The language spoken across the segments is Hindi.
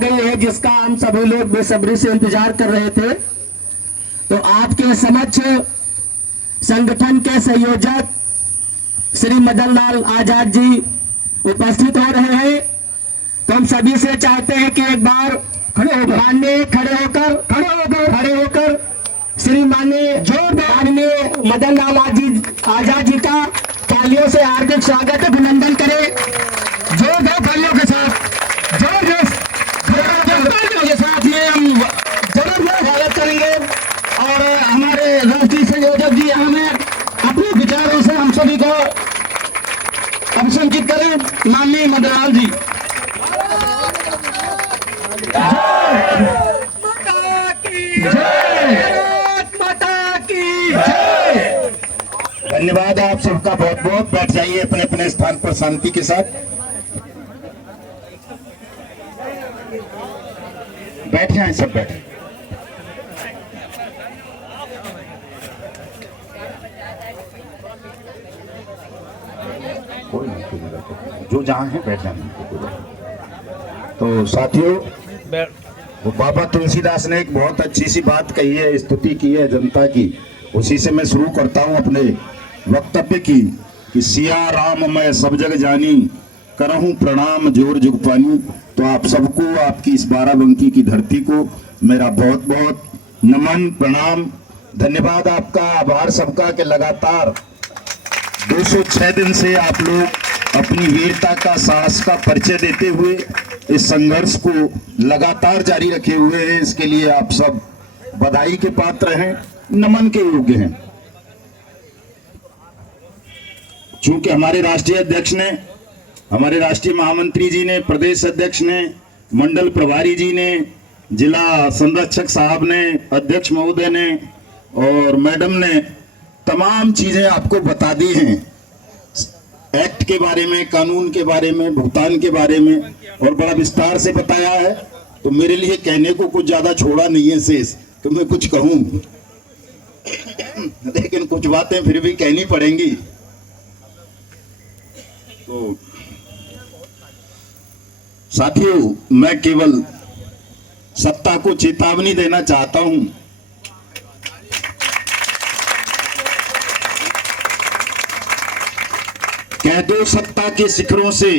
गई है, जिसका हम सभी लोग बेसब्री से इंतजार कर रहे थे। तो आपके समक्ष संगठन के संयोजक श्री मदन लाल आजाद जी उपस्थित हो रहे हैं। तो हम सभी से चाहते हैं कि एक बार खड़े होकर श्री माननीय मदन लाल आजाद जी का तालियों से हार्दिक स्वागत अभिनंदन करें। जोरदार तालियों के साथ ये हम जबरदस्त स्वागत करेंगे। और हमारे राष्ट्रीय संयोजक जी हमें अपने विचारों से हम सभी को अभिसंचित करें। माननीय मदन लाल जी। धन्यवाद आप सबका बहुत बहुत। बैठ जाइए अपने अपने स्थान पर शांति के साथ। बैठ जाएं सब, बैठ। कोई नहीं, जो जहां है बैठ जाने। तो साथियों, वो बाबा तुलसीदास ने एक बहुत अच्छी सी बात कही है, स्तुति की है जनता की। उसी से मैं शुरू करता हूं अपने वक्तव्य की कि सिया राम मैं सब जग जानी, करहूं प्रणाम जोर जुग पानी। तो आप सबको, आपकी इस बाराबंकी की धरती को मेरा बहुत बहुत नमन प्रणाम, धन्यवाद आपका, आभार सबका कि लगातार 206 दिन से आप लोग अपनी वीरता का, साहस का परिचय देते हुए इस संघर्ष को लगातार जारी रखे हुए हैं। इसके लिए आप सब बधाई के पात्र हैं, नमन के योग्य हैं। चूंकि हमारे राष्ट्रीय अध्यक्ष ने, हमारे राष्ट्रीय महामंत्री जी ने, प्रदेश अध्यक्ष ने, मंडल प्रभारी जी ने, जिला संरक्षक साहब ने, अध्यक्ष महोदय ने और मैडम ने तमाम चीजें आपको बता दी हैं, एक्ट के बारे में, कानून के बारे में, भुगतान के बारे में, और बड़ा विस्तार से बताया है। तो मेरे लिए कहने को कुछ ज्यादा छोड़ा नहीं है शेष तो मैं कुछ कहूं, लेकिन कुछ बातें फिर भी कहनी पड़ेंगी। तो साथियों, मैं केवल सत्ता को चेतावनी देना चाहता हूं। कह दो सत्ता के शिखरों से,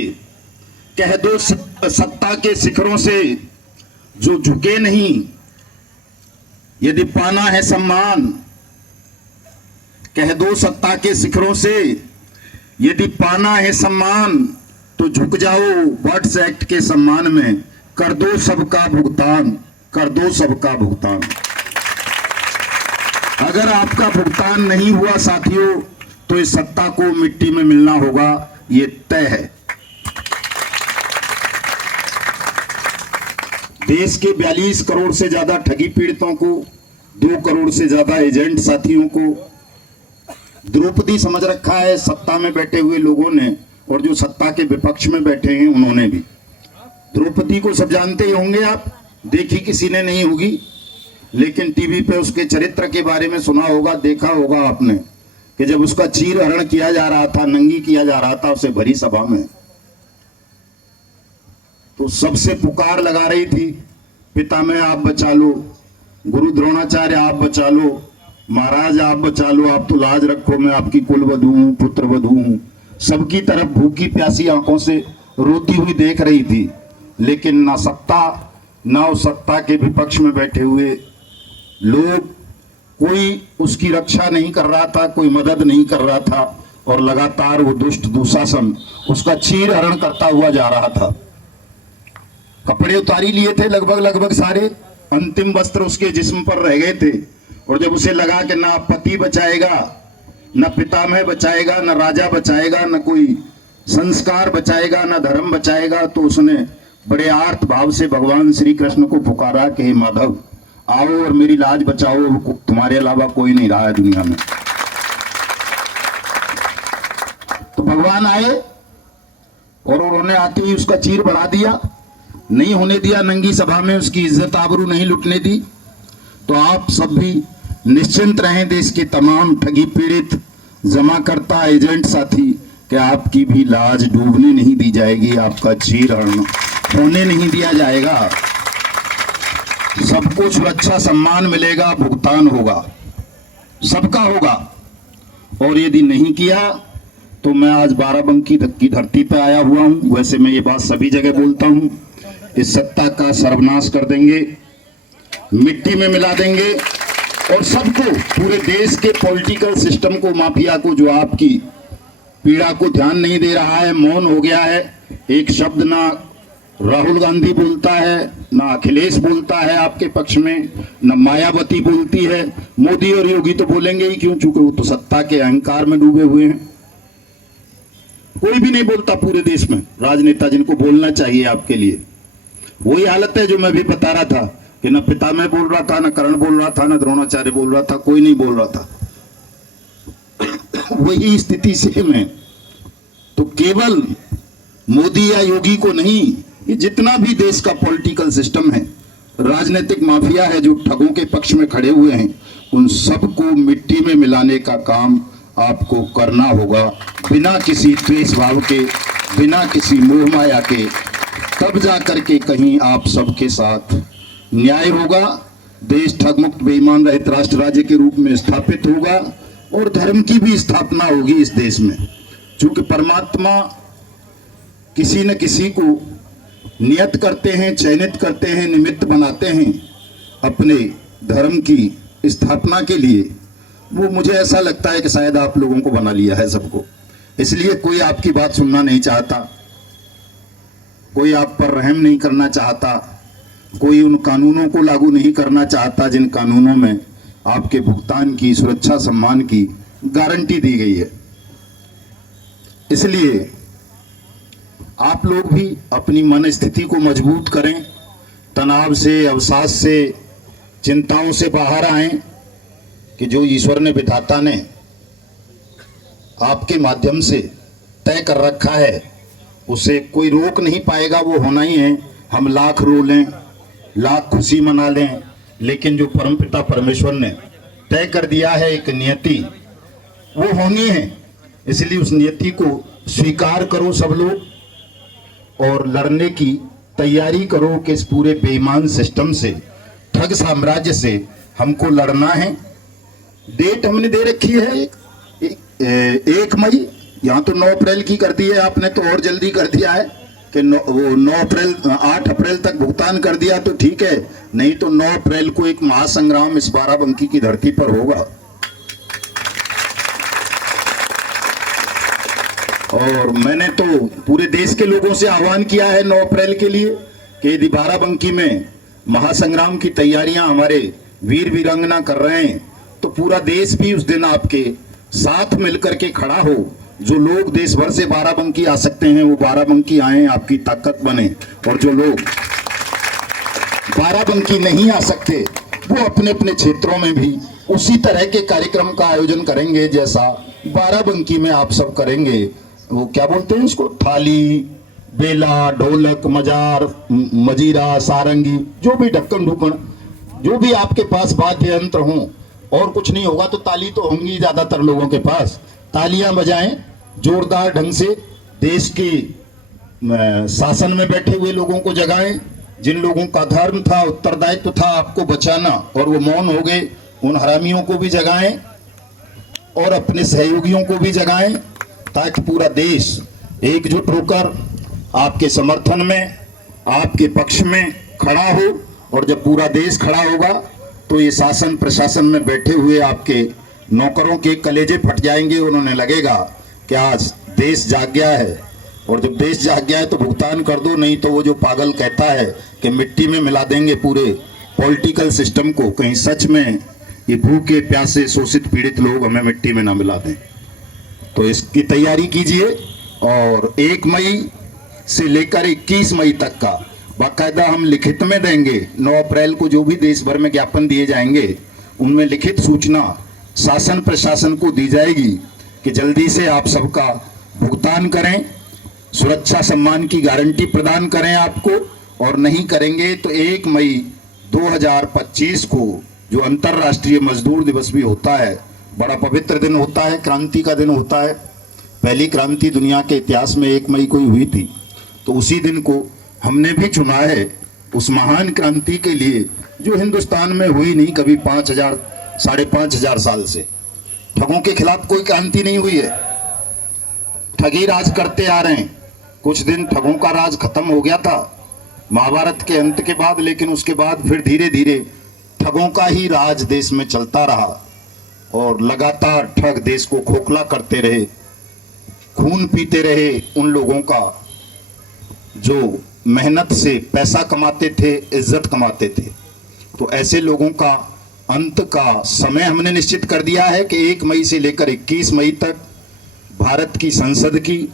कह दो सत्ता के शिखरों से जो झुके नहीं, यदि पाना है सम्मान। कह दो सत्ता के शिखरों से यदि पाना है सम्मान, तो झुक जाओ वर्ड्स एक्ट के सम्मान में, कर दो सबका भुगतान, कर दो सबका भुगतान। अगर आपका भुगतान नहीं हुआ साथियों, तो इस सत्ता को मिट्टी में मिलना होगा, ये तय है। देश के 42 करोड़ से ज्यादा ठगी पीड़ितों को, 2 करोड़ से ज्यादा एजेंट साथियों को द्रौपदी समझ रखा है सत्ता में बैठे हुए लोगों ने, और जो सत्ता के विपक्ष में बैठे हैं उन्होंने भी। द्रौपदी को सब जानते ही होंगे आप, देखी किसी ने नहीं होगी, लेकिन टीवी पे उसके चरित्र के बारे में सुना होगा, देखा होगा आपने कि जब उसका चीर हरण किया जा रहा था, नंगी किया जा रहा था उसे भरी सभा में, तो सबसे पुकार लगा रही थी, पितामह आप बचा लो, गुरु द्रोणाचार्य आप बचा लो, महाराज आप बचा लो, आप तो लाज रखो, मैं आपकी कुल वधू हूं, पुत्र वधू हूं। सबकी तरफ भूखी प्यासी आंखों से रोती हुई देख रही थी, लेकिन ना सत्ता, ना उस सत्ता के विपक्ष में बैठे हुए लोग, कोई उसकी रक्षा नहीं कर रहा था, कोई मदद नहीं कर रहा था, और लगातार वो दुष्ट दुशासन उसका चीर हरण करता हुआ जा रहा था। कपड़े उतारी लिए थे लगभग सारे, अंतिम वस्त्र उसके जिस्म पर रह गए थे। और जब उसे लगा कि ना पति बचाएगा, ना पितामह बचाएगा, ना राजा बचाएगा, ना कोई संस्कार बचाएगा, ना धर्म बचाएगा, तो उसने बड़े आर्त भाव से भगवान श्री कृष्ण को पुकारा कि हे माधव आओ और मेरी लाज बचाओ, तुम्हारे अलावा कोई नहीं रहा है दुनिया में। तो भगवान आए और उन्होंने आते ही उसका चीर बढ़ा दिया, नहीं होने दिया नंगी सभा में, उसकी इज्जत आबरू नहीं लुटने दी। तो आप सब भी निश्चिंत रहें, देश के तमाम ठगी पीड़ित, जमाकर्ता, एजेंट साथी, कि आपकी भी लाज डूबने नहीं दी जाएगी, आपका चीर हरण होने नहीं दिया जाएगा। सबको सुरक्षा सम्मान मिलेगा, भुगतान होगा, सबका होगा। और यदि नहीं किया तो मैं आज बाराबंकी की धरती पे आया हुआ हूं। वैसे मैं ये बात सभी जगह बोलता हूं, इस सत्ता का सर्वनाश कर देंगे, मिट्टी में मिला देंगे और सबको, पूरे देश के पॉलिटिकल सिस्टम को, माफिया को, जो आपकी पीड़ा को ध्यान नहीं दे रहा है, मौन हो गया है। एक शब्द ना राहुल गांधी बोलता है, ना अखिलेश बोलता है आपके पक्ष में, ना मायावती बोलती है। मोदी और योगी तो बोलेंगे ही क्यों, चूंकि वो तो सत्ता के अहंकार में डूबे हुए हैं। कोई भी नहीं बोलता पूरे देश में राजनेता, जिनको बोलना चाहिए आपके लिए। वही हालत है जो मैं भी बता रहा था कि न पितामह बोल रहा था, न कर्ण बोल रहा था, न द्रोणाचार्य बोल रहा था, कोई नहीं बोल रहा था। वही स्थिति सेम है। तो केवल मोदी या योगी को नहीं, ये जितना भी देश का पॉलिटिकल सिस्टम है, राजनीतिक माफिया है जो ठगों के पक्ष में खड़े हुए हैं, उन सबको मिट्टी में मिलाने का काम आपको करना होगा, बिना किसी द्वेष भाव के, बिना किसी मोह माया के। तब जा करके कहीं आप सबके साथ न्याय होगा, देश ठग मुक्त बेईमान रहित राष्ट्र राज्य के रूप में स्थापित होगा और धर्म की भी स्थापना होगी इस देश में। क्योंकि परमात्मा किसी न किसी को नियत करते हैं, चयनित करते हैं, निमित्त बनाते हैं अपने धर्म की स्थापना के लिए। वो मुझे ऐसा लगता है कि शायद आप लोगों को बना लिया है सबको, इसलिए कोई आपकी बात सुनना नहीं चाहता, कोई आप पर रहम नहीं करना चाहता, कोई उन कानूनों को लागू नहीं करना चाहता जिन कानूनों में आपके भुगतान की, सुरक्षा सम्मान की गारंटी दी गई है। इसलिए आप लोग भी अपनी मन स्थिति को मजबूत करें, तनाव से, अवसाद से, चिंताओं से बाहर आएं कि जो ईश्वर ने, विधाता ने आपके माध्यम से तय कर रखा है उसे कोई रोक नहीं पाएगा, वो होना ही है। हम लाख रो लें, लाख खुशी मना लें, लेकिन जो परमपिता परमेश्वर ने तय कर दिया है एक नियति, वो होनी है। इसलिए उस नियति को स्वीकार करो सब लोग और लड़ने की तैयारी करो कि इस पूरे बेईमान सिस्टम से, ठग साम्राज्य से हमको लड़ना है। डेट हमने दे रखी है एक मई, यहाँ तो 9 अप्रैल की कर दी है आपने, तो और जल्दी कर दिया है कि 8 अप्रैल तक भुगतान कर दिया तो ठीक है, नहीं तो 9 अप्रैल को एक महासंग्राम इस बाराबंकी की धरती पर होगा। और मैंने तो पूरे देश के लोगों से आह्वान किया है 9 अप्रैल के लिए कि यदि बाराबंकी में महासंग्राम की तैयारियां हमारे वीर वीरांगना कर रहे हैं तो पूरा देश भी उस दिन आपके साथ मिलकर के खड़ा हो। जो लोग देश भर से बाराबंकी आ सकते हैं वो बाराबंकी आए, आपकी ताकत बने, और जो लोग बाराबंकी नहीं आ सकते वो अपने अपने क्षेत्रों में भी उसी तरह के कार्यक्रम का आयोजन करेंगे जैसा बाराबंकी में आप सब करेंगे। वो क्या बोलते हैं उसको, थाली, बेला, ढोलक, मजार, मजीरा, सारंगी, जो भी ढक्कन ढुकन, जो भी आपके पास वाद्य यंत्र हों, और कुछ नहीं होगा तो ताली तो होंगी ज्यादातर लोगों के पास, तालियां बजाएं जोरदार ढंग से। देश के शासन में बैठे हुए लोगों को जगाएं, जिन लोगों का धर्म था, उत्तरदायित्व था आपको बचाना और वो मौन हो गए, उन हरामियों को भी जगाएं और अपने सहयोगियों को भी जगाएं, ताकि पूरा देश एकजुट होकर आपके समर्थन में, आपके पक्ष में खड़ा हो। और जब पूरा देश खड़ा होगा तो ये शासन प्रशासन में बैठे हुए आपके नौकरों के कलेजे फट जाएंगे, उन्होंने लगेगा कि आज देश जाग गया है। और जब देश जाग गया है तो भुगतान कर दो, नहीं तो वो जो पागल कहता है कि मिट्टी में मिला देंगे पूरे पॉलिटिकल सिस्टम को, कहीं सच में ये भूखे प्यासे शोषित पीड़ित लोग हमें मिट्टी में ना मिला दें। तो इसकी तैयारी कीजिए और 1 मई से लेकर 21 मई तक का बाकायदा हम लिखित में देंगे। 9 अप्रैल को जो भी देश भर में ज्ञापन दिए जाएंगे उनमें लिखित सूचना शासन प्रशासन को दी जाएगी कि जल्दी से आप सबका भुगतान करें, सुरक्षा सम्मान की गारंटी प्रदान करें आपको, और नहीं करेंगे तो 1 मई 2025 को जो अंतर्राष्ट्रीय मजदूर दिवस भी होता है, बड़ा पवित्र दिन होता है, क्रांति का दिन होता है। पहली क्रांति दुनिया के इतिहास में 1 मई को ही हुई थी, तो उसी दिन को हमने भी चुना है उस महान क्रांति के लिए जो हिंदुस्तान में हुई नहीं कभी 5,000 5,500 साल से। ठगों के खिलाफ कोई क्रांति नहीं हुई है, ठगी राज करते आ रहे हैं। कुछ दिन ठगों का राज खत्म हो गया था महाभारत के अंत के बाद, लेकिन उसके बाद फिर धीरे धीरे ठगों का ही राज देश में चलता रहा और लगातार ठग देश को खोखला करते रहे, खून पीते रहे उन लोगों का जो मेहनत से पैसा कमाते थे, इज्जत कमाते थे। तो ऐसे लोगों का अंत का समय हमने निश्चित कर दिया है कि 1 मई से लेकर 21 मई तक भारत की संसद की,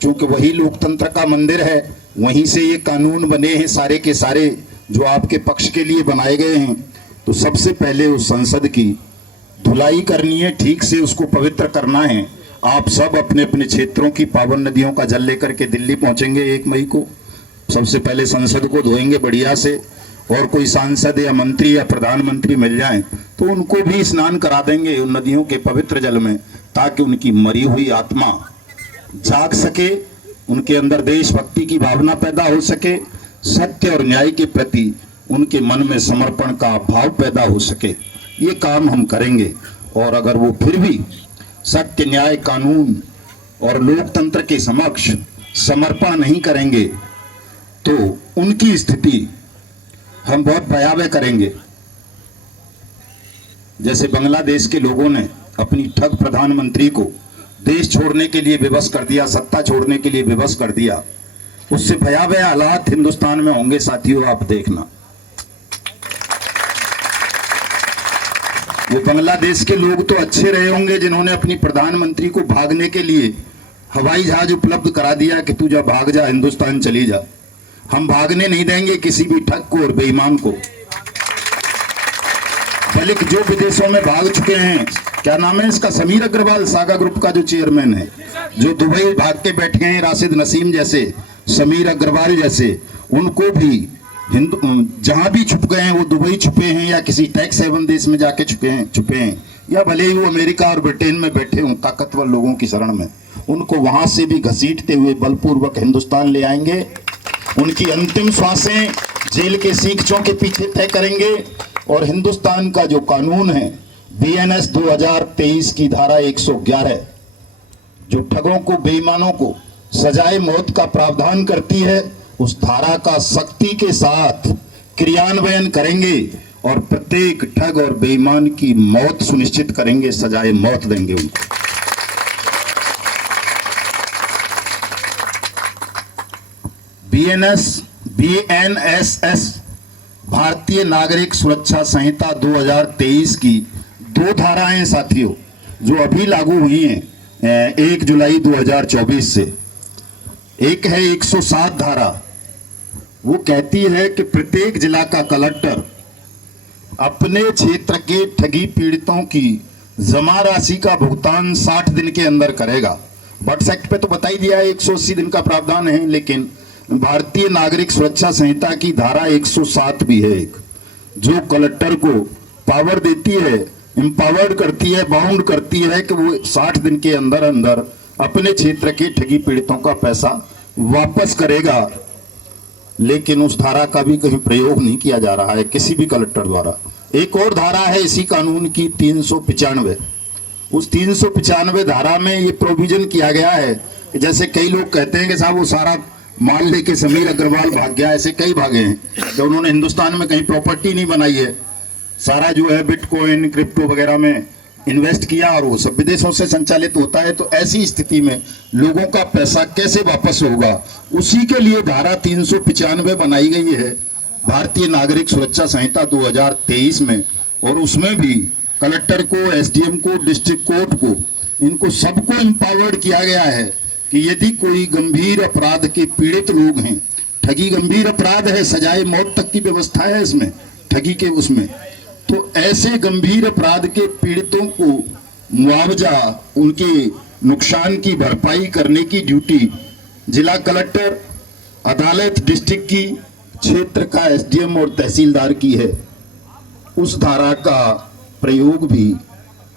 चूंकि वही लोकतंत्र का मंदिर है, वहीं से ये कानून बने हैं सारे के सारे जो आपके पक्ष के लिए बनाए गए हैं। तो सबसे पहले उस संसद की धुलाई करनी है, ठीक से उसको पवित्र करना है। आप सब अपने अपने क्षेत्रों की पावन नदियों का जल लेकर के दिल्ली पहुंचेंगे 1 मई को। सबसे पहले संसद को धोएंगे बढ़िया से, और कोई सांसद या मंत्री या प्रधानमंत्री मिल जाएं तो उनको भी स्नान करा देंगे उन नदियों के पवित्र जल में, ताकि उनकी मरी हुई आत्मा जाग सके, उनके अंदर देशभक्ति की भावना पैदा हो सके, सत्य और न्याय के प्रति उनके मन में समर्पण का भाव पैदा हो सके। ये काम हम करेंगे। और अगर वो फिर भी सत्य, न्याय, कानून और लोकतंत्र के समक्ष समर्पण नहीं करेंगे तो उनकी स्थिति हम बहुत भयावह करेंगे। जैसे बांग्लादेश के लोगों ने अपनी ठग प्रधानमंत्री को देश छोड़ने के लिए विवश कर दिया, सत्ता छोड़ने के लिए विवश कर दिया, उससे भयावह हालात हिंदुस्तान में होंगे साथियों, आप देखना। वो बांग्लादेश के लोग तो अच्छे रहे होंगे जिन्होंने अपनी प्रधानमंत्री को भागने के लिए हवाई जहाज उपलब्ध करा दिया कि तू जा, भाग जा, हिंदुस्तान चली जा। हम भागने नहीं देंगे किसी भी ठग को और बेईमान को। बल्कि जो विदेशों में भाग चुके हैं, क्या नाम है इसका, समीर अग्रवाल, सागा ग्रुप का जो चेयरमैन है, जो दुबई भाग के बैठ गए हैं, राशिद नसीम जैसे, समीर अग्रवाल जैसे, उनको भी जहां भी छुप गए हैं, वो दुबई छुपे हैं या किसी टैक्स हेवन देश में जाके छुपे हैं, या भले ही वो अमेरिका और ब्रिटेन में बैठे हों ताकतवर लोगों की शरण में, उनको वहां से भी घसीटते हुए बलपूर्वक हिंदुस्तान ले आएंगे। उनकी अंतिम श्वासें जेल के सीखचों के पीछे तय करेंगे। और हिंदुस्तान का जो कानून है BNS 2023 की धारा 111 जो ठगों को, बेईमानों को सजाए मौत का प्रावधान करती है, उस धारा का सख्ती के साथ क्रियान्वयन करेंगे और प्रत्येक ठग और बेईमान की मौत सुनिश्चित करेंगे, सजाए मौत देंगे उनको। BNSS भारतीय नागरिक सुरक्षा संहिता 2023 की 2 धाराएं साथियों जो अभी लागू हुई हैं 1 जुलाई 2024 से। एक है 107 धारा, वो कहती है कि प्रत्येक जिला का कलेक्टर अपने क्षेत्र के ठगी पीड़ितों की जमा राशि का भुगतान 60 दिन के अंदर करेगा। बट्स एक्ट पे तो बता ही दिया है 180 दिन का प्रावधान है, लेकिन भारतीय नागरिक सुरक्षा संहिता की धारा 107 भी है एक, जो कलेक्टर को पावर देती है, एम्पावर्ड करती है, बाउंड करती है कि वो 60 दिन के अंदर अंदर अपने क्षेत्र के ठगी पीड़ितों का पैसा वापस करेगा। लेकिन उस धारा का भी कहीं प्रयोग नहीं किया जा रहा है किसी भी कलेक्टर द्वारा। एक और धारा है इसी कानून की 395, उस 395 धारा में ये प्रोविजन किया गया है कि जैसे कई लोग कहते हैं कि साहब वो सारा माल लेके समीर अग्रवाल भाग गया, ऐसे कई भागे हैं तो उन्होंने हिंदुस्तान में कहीं प्रॉपर्टी नहीं बनाई है, सारा जो है बिटकॉइन, क्रिप्टो वगैरह में इन्वेस्ट किया और वो सब विदेशों से संचालित होता है। तो ऐसी स्थिति में लोगों का पैसा कैसे वापस होगा, उसी के लिए धारा 395 बनाई गई है भारतीय नागरिक सुरक्षा संहिता 2023 में। और उसमें भी कलेक्टर को, SDM को, डिस्ट्रिक्ट कोर्ट को, इनको सबको एम्पावर्ड किया गया है कि यदि कोई गंभीर अपराध के पीड़ित लोग हैं, ठगी गंभीर अपराध है, सजाए मौत तक की व्यवस्था है इसमें, ठगी के उसमें, तो ऐसे गंभीर अपराध के पीड़ितों को मुआवजा, उनके नुकसान की भरपाई करने की ड्यूटी जिला कलेक्टर, अदालत, डिस्ट्रिक्ट की, क्षेत्र का SDM और तहसीलदार की है। उस धारा का प्रयोग भी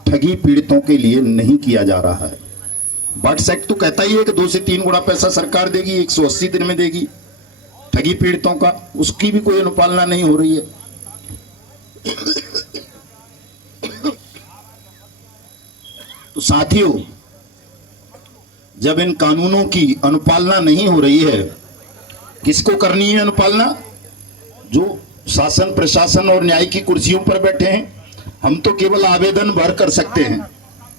ठगी पीड़ितों के लिए नहीं किया जा रहा है। बट्स एक्ट तो कहता ही है कि 2 से 3 गुना पैसा सरकार देगी, 180 दिन में देगी। ठगी पीड़ितों का, उसकी भी कोई अनुपालना नहीं हो रही है। तो साथियों, जब इन कानूनों की अनुपालना नहीं हो रही है, किसको करनी है अनुपालना? जो शासन, प्रशासन और न्याय की कुर्सियों पर बैठे हैं। हम तो केवल आवेदन भर कर सकते हैं।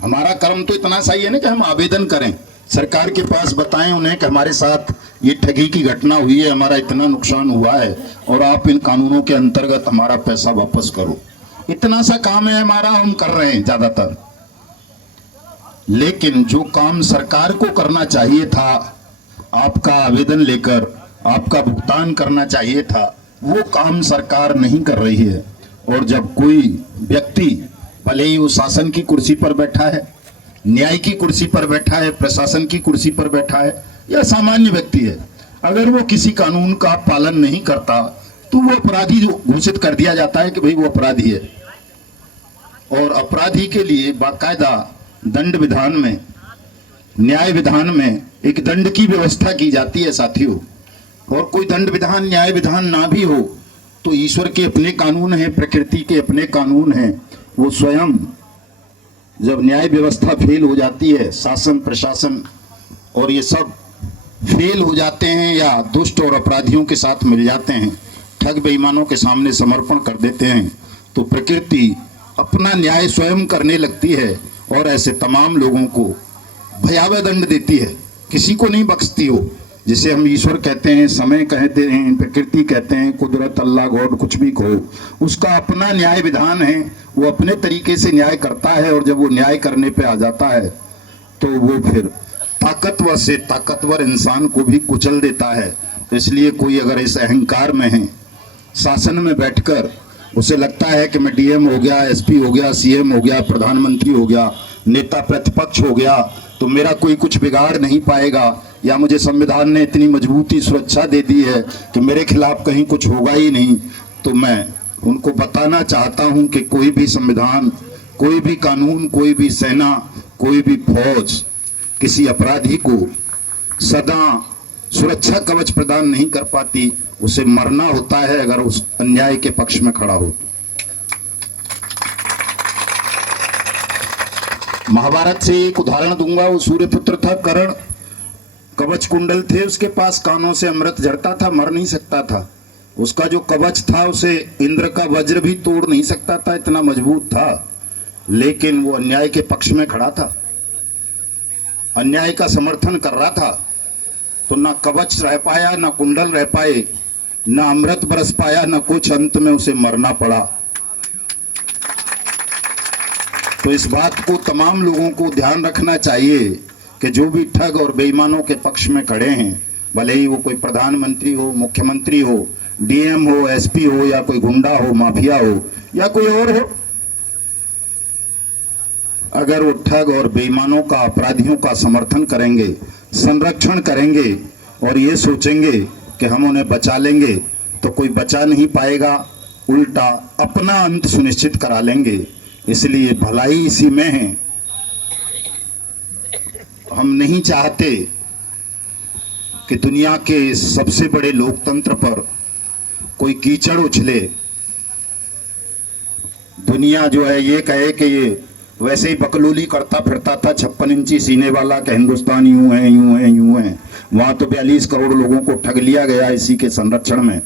हमारा कर्म तो इतना सही है ना कि हम आवेदन करें, सरकार के पास बताएं उन्हें कि हमारे साथ ये ठगी की घटना हुई है, हमारा इतना नुकसान हुआ है और आप इन कानूनों के अंतर्गत हमारा पैसा वापस करो। इतना सा काम है हमारा, हम कर रहे हैं ज्यादातर। लेकिन जो काम सरकार को करना चाहिए था, आपका आवेदन लेकर आपका भुगतान करना चाहिए था, वो काम सरकार नहीं कर रही है। और जब कोई व्यक्ति, भले ही वो शासन की कुर्सी पर बैठा है, न्याय की कुर्सी पर बैठा है, प्रशासन की कुर्सी पर बैठा है, या सामान्य व्यक्ति है, अगर वो किसी कानून का पालन नहीं करता तो वो अपराधी घोषित कर दिया जाता है कि भाई वो अपराधी है। और अपराधी के लिए बाकायदा दंड विधान में, न्याय विधान में एक दंड की व्यवस्था की जाती है साथियों। और कोई दंड विधान, न्याय विधान ना भी हो तो ईश्वर के अपने कानून हैं, प्रकृति के अपने कानून हैं। वो स्वयं जब न्याय व्यवस्था फेल हो जाती है, शासन प्रशासन और ये सब फेल हो जाते हैं या दुष्ट और अपराधियों के साथ मिल जाते हैं, ठग बेईमानों के सामने समर्पण कर देते हैं, तो प्रकृति अपना न्याय स्वयं करने लगती है और ऐसे तमाम लोगों को भयावह दंड देती है। किसी को नहीं बख्शती हो। जिसे हम ईश्वर कहते हैं, समय कहते हैं, प्रकृति कहते हैं, कुदरत, अल्लाह, गॉड, कुछ भी कहो, उसका अपना न्याय विधान है। वो अपने तरीके से न्याय करता है और जब वो न्याय करने पे आ जाता है तो वो फिर ताकतवर से ताकतवर इंसान को भी कुचल देता है। तो इसलिए कोई अगर इस अहंकार में है, शासन में बैठकर उसे लगता है कि मैं डीएम हो गया, एसपी हो गया, सीएम हो गया, प्रधानमंत्री हो गया, नेता प्रतिपक्ष हो गया, तो मेरा कोई कुछ बिगाड़ नहीं पाएगा, या मुझे संविधान ने इतनी मजबूती सुरक्षा दे दी है कि मेरे खिलाफ कहीं कुछ होगा ही नहीं। तो मैं उनको बताना चाहता हूं कि कोई भी संविधान, कोई भी कानून, कोई भी सेना, कोई भी फौज किसी अपराधी को सदा सुरक्षा कवच प्रदान नहीं कर पाती। उसे मरना होता है अगर उस अन्याय के पक्ष में खड़ा हो। महाभारत से एक उदाहरण दूंगा। वो सूर्यपुत्र था, कर्ण, कवच कुंडल थे उसके पास, कानों से अमृत झरता था, मर नहीं सकता था। उसका जो कवच था उसे इंद्र का वज्र भी तोड़ नहीं सकता था, इतना मजबूत था। लेकिन वो अन्याय के पक्ष में खड़ा था, अन्याय का समर्थन कर रहा था। तो ना कवच रह पाया, ना कुंडल रह पाए, ना अमृत बरस पाया, ना कुछ, अंत में उसे मरना पड़ा। तो इस बात को तमाम लोगों को ध्यान रखना चाहिए कि जो भी ठग और बेईमानों के पक्ष में खड़े हैं, भले ही वो कोई प्रधानमंत्री हो, मुख्यमंत्री हो, डीएम हो, एसपी हो, या कोई गुंडा हो, माफिया हो, या कोई और हो, अगर वो ठग और बेईमानों का, अपराधियों का समर्थन करेंगे, संरक्षण करेंगे और ये सोचेंगे कि हम उन्हें बचा लेंगे, तो कोई बचा नहीं पाएगा, उल्टा अपना अंत सुनिश्चित करा लेंगे। इसलिए भलाई इसी में है। हम नहीं चाहते कि दुनिया के सबसे बड़े लोकतंत्र पर कोई कीचड़ उछले। दुनिया जो है ये कहे कि ये वैसे ही बकलोली करता फिरता था 56 इंची सीने वाला, कि हिंदुस्तान यूं है, यूं है, यूं है। वहां तो 42 करोड़ लोगों को ठग लिया गया इसी के संरक्षण में।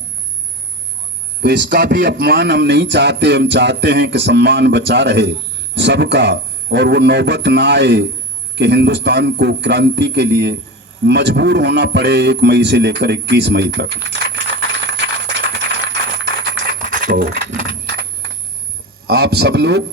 तो इसका भी अपमान हम नहीं चाहते। हम चाहते हैं कि सम्मान बचा रहे सबका, और वो नौबत ना आए कि हिंदुस्तान को क्रांति के लिए मजबूर होना पड़े 1 मई से लेकर 21 मई तक। तो आप सब लोग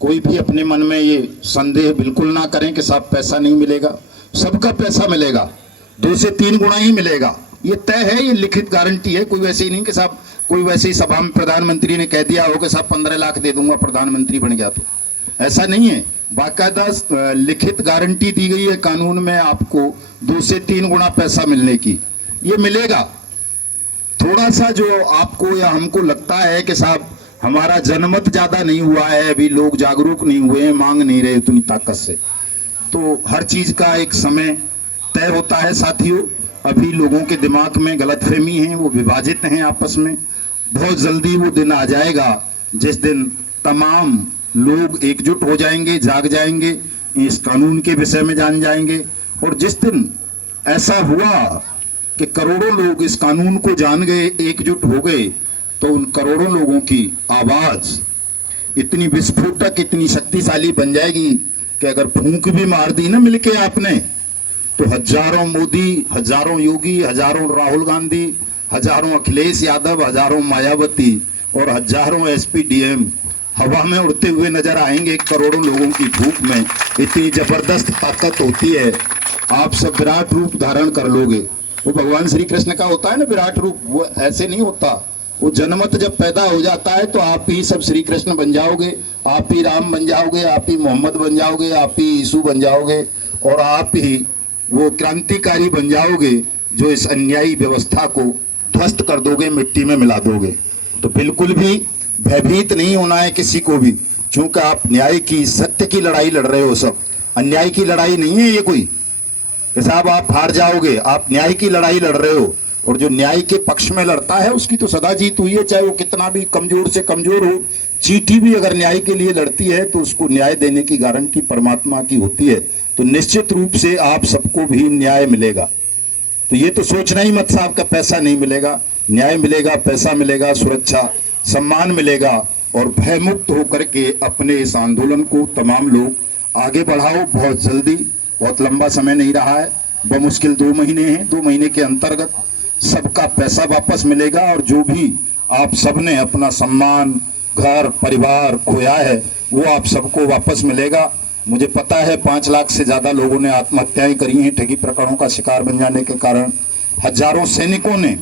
कोई भी अपने मन में ये संदेह बिल्कुल ना करें कि साहब पैसा नहीं मिलेगा। सबका पैसा मिलेगा, 2 से 3 गुना ही मिलेगा, ये तय है, ये लिखित गारंटी है। कोई वैसे ही नहीं कि साहब, कोई वैसे ही सभा में प्रधानमंत्री ने कह दिया हो कि साहब 15 लाख दे दूंगा प्रधानमंत्री बन गया, तो ऐसा नहीं है। बाकायदा लिखित गारंटी दी गई है कानून में आपको 2 से 3 गुना पैसा मिलने की, ये मिलेगा। थोड़ा सा जो आपको या हमको लगता है कि साहब हमारा जनमत ज्यादा नहीं हुआ है, अभी लोग जागरूक नहीं हुए हैं, मांग नहीं रहे उतनी ताकत से, तो हर चीज का एक समय तय होता है साथियों। अभी लोगों के दिमाग में गलतफहमी है, वो विभाजित हैं आपस में। बहुत जल्दी वो दिन आ जाएगा जिस दिन तमाम लोग एकजुट हो जाएंगे, जाग जाएंगे, इस कानून के विषय में जान जाएंगे। और जिस दिन ऐसा हुआ कि करोड़ों लोग इस कानून को जान गए, एकजुट हो गए, तो उन करोड़ों लोगों की आवाज इतनी विस्फोटक, इतनी शक्तिशाली बन जाएगी कि अगर फूंक भी मार दी ना मिलके आपने, तो हजारों मोदी, हजारों योगी, हजारों राहुल गांधी, हजारों अखिलेश यादव, हजारों मायावती और हजारों एसपी-डीएम हवा में उड़ते हुए नजर आएंगे। करोड़ों लोगों की फूंक में इतनी जबरदस्त ताकत होती है। आप सब विराट रूप धारण कर लोगे। वो भगवान श्री कृष्ण का होता है ना विराट रूप, वो ऐसे नहीं होता। वो जन्मत जब पैदा हो जाता है तो आप ही सब श्री कृष्ण बन जाओगे, आप ही राम बन जाओगे, आप ही मोहम्मद बन जाओगे, आप ही यीशु बन जाओगे और आप ही वो क्रांतिकारी बन जाओगे जो इस अन्यायी व्यवस्था को ध्वस्त कर दोगे, मिट्टी में मिला दोगे। तो बिल्कुल भी भयभीत नहीं होना है किसी को भी, क्योंकि आप न्याय की, सत्य की लड़ाई लड़ रहे हो। सब अन्याय की लड़ाई नहीं है ये कोई, साहब आप हार जाओगे। आप न्याय की लड़ाई लड़ रहे हो और जो न्याय के पक्ष में लड़ता है उसकी तो सदा जीत हुई है, चाहे वो कितना भी कमजोर से कमजोर हो। चींटी भी अगर न्याय के लिए लड़ती है तो उसको न्याय देने की गारंटी परमात्मा की होती है। तो निश्चित रूप से आप सबको भी न्याय मिलेगा। तो ये तो सोचना ही मत साहब का पैसा नहीं मिलेगा, न्याय मिलेगा, पैसा मिलेगा, सुरक्षा सम्मान मिलेगा। और भयमुक्त होकर के अपने इस आंदोलन को तमाम लोग आगे बढ़ाओ। बहुत जल्दी, बहुत लंबा समय नहीं रहा है, बमुश्किल 2 महीने हैं। 2 महीने के अंतर्गत सबका पैसा वापस मिलेगा और जो भी आप सबने अपना सम्मान, घर, परिवार खोया है वो आप सबको वापस मिलेगा। मुझे पता है 5 लाख से ज्यादा लोगों ने आत्महत्याएं करी हैं ठगी प्रकरणों का शिकार बन जाने के कारण। हजारों सैनिकों ने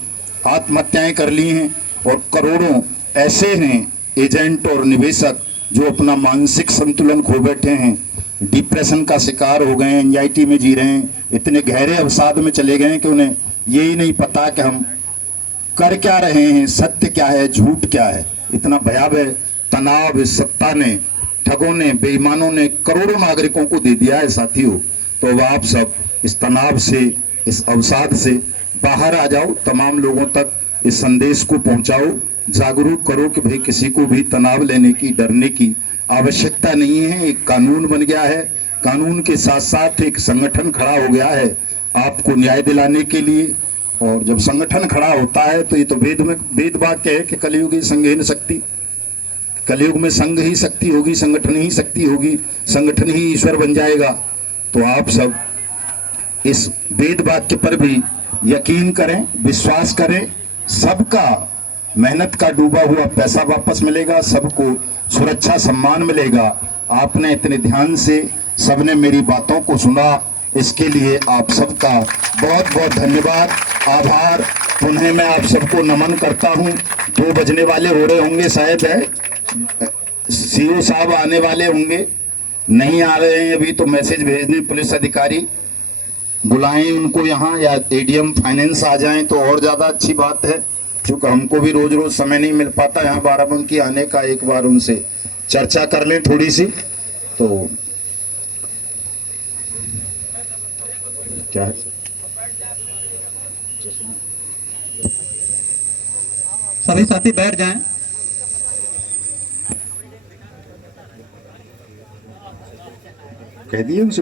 आत्महत्याएं कर ली हैं और करोड़ों ऐसे हैं एजेंट और निवेशक जो अपना मानसिक संतुलन खो बैठे हैं, डिप्रेशन का शिकार हो गए हैं, एंजाइटी में जी रहे हैं, इतने गहरे अवसाद में चले गए हैं कि उन्हें यही नहीं पता कि हम कर क्या रहे हैं, सत्य क्या है, झूठ क्या है। इतना भयावह तनाव इस सत्ता ने, ठगों ने, बेईमानों ने करोड़ों नागरिकों को दे दिया है साथियों। तो अब आप सब इस तनाव से, इस अवसाद से बाहर आ जाओ, तमाम लोगों तक इस संदेश को पहुंचाओ, जागरूक करो कि भाई किसी को भी तनाव लेने की, डरने की आवश्यकता नहीं है। एक कानून बन गया है, कानून के साथ साथ एक संगठन खड़ा हो गया है आपको न्याय दिलाने के लिए। और जब संगठन खड़ा होता है तो ये तो वेद वाक्य है कि कलयुगी संघेन शक्ति, कलयुग में संघ ही शक्ति होगी, संगठन ही शक्ति होगी, संगठन ही ईश्वर बन जाएगा। तो आप सब इस वेद वाक्य पर भी यकीन करें, विश्वास करें। सबका मेहनत का डूबा हुआ पैसा वापस मिलेगा, सबको सुरक्षा सम्मान मिलेगा। आपने इतने ध्यान से सबने मेरी बातों को सुना, इसके लिए आप सबका बहुत बहुत धन्यवाद, आभार। पुनः मैं आप सबको नमन करता हूं। 2 बजने वाले हो रहे होंगे शायद, है सीओ साहब आने वाले होंगे, नहीं आ रहे हैं अभी तो मैसेज भेज दें, पुलिस अधिकारी बुलाएं उनको यहाँ, या एडीएम फाइनेंस आ जाएं तो और ज़्यादा अच्छी बात है, क्योंकि हमको भी रोज रोज समय नहीं मिल पाता यहाँ बाराबंकी आने का। एक बार उनसे चर्चा कर लें थोड़ी सी। तो क्या है, सभी साथी बैठ जाएं। कह दिए उनसे।